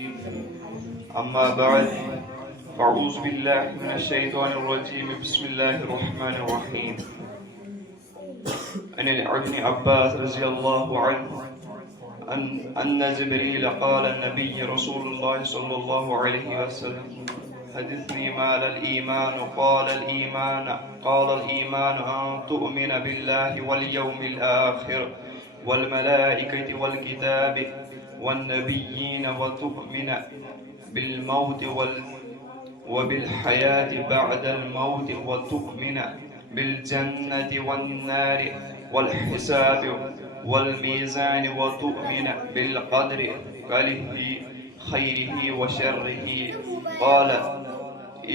أما بعد فأعوذ بالله من الشيطان الرجيم بسم الله الرحمن الرحيم عن ابن عباس رضي الله عنه أن جبريل قال النبي رسول الله صلى الله عليه وسلم حدثني ما الإيمان قال الإيمان أن تؤمن بالله واليوم الآخر والملائكة والكتاب والنبيين وتؤمن بالموت وبالحياة بعد الموت وتؤمن بالجنة والنار والحساب والميزان وتؤمن بالقدر خيره وشره. قال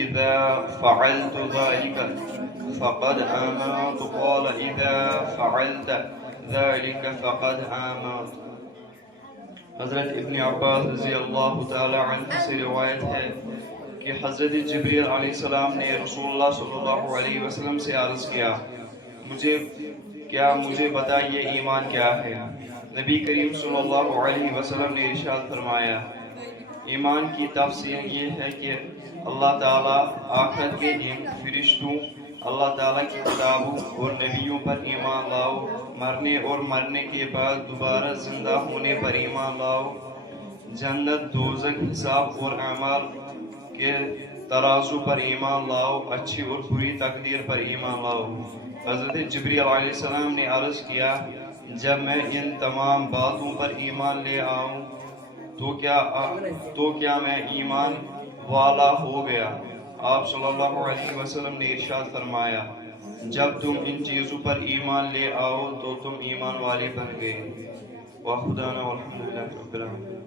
إذا فعلت ذلك فقد آمنت. قال إذا فعلت ذلك فقد آمنت. حضرت ابن عباس رضی اللہ تعالی عنہ سے روایت ہے کہ حضرت جبریل علیہ السلام نے رسول اللہ صلی اللہ علیہ وسلم سے عرض کیا مجھے بتائیے ایمان کیا ہے؟ نبی کریم صلی اللہ علیہ وسلم نے ارشاد فرمایا ایمان کی تفصیل یہ ہے کہ اللہ تعالیٰ آخرت کے دن فرشتوں، اللہ تعالیٰ کی کتابوں اور نبیوں پر ایمان لاؤ، مرنے اور مرنے کے بعد دوبارہ زندہ ہونے پر ایمان لاؤ، جنت، دوزخ، حساب اور اعمال کے ترازو پر ایمان لاؤ، اچھی اور بری تقدیر پر ایمان لاؤ۔ حضرت جبریل علیہ السلام نے عرض کیا جب میں ان تمام باتوں پر ایمان لے آؤں تو کیا میں ایمان والا ہو گیا؟ آپ صلی اللہ علیہ وسلم نے ارشاد فرمایا جب تم ان چیزوں پر ایمان لے آؤ تو تم ایمان والے بن گئے۔ وخدانا والحمدللہ رب العالمین۔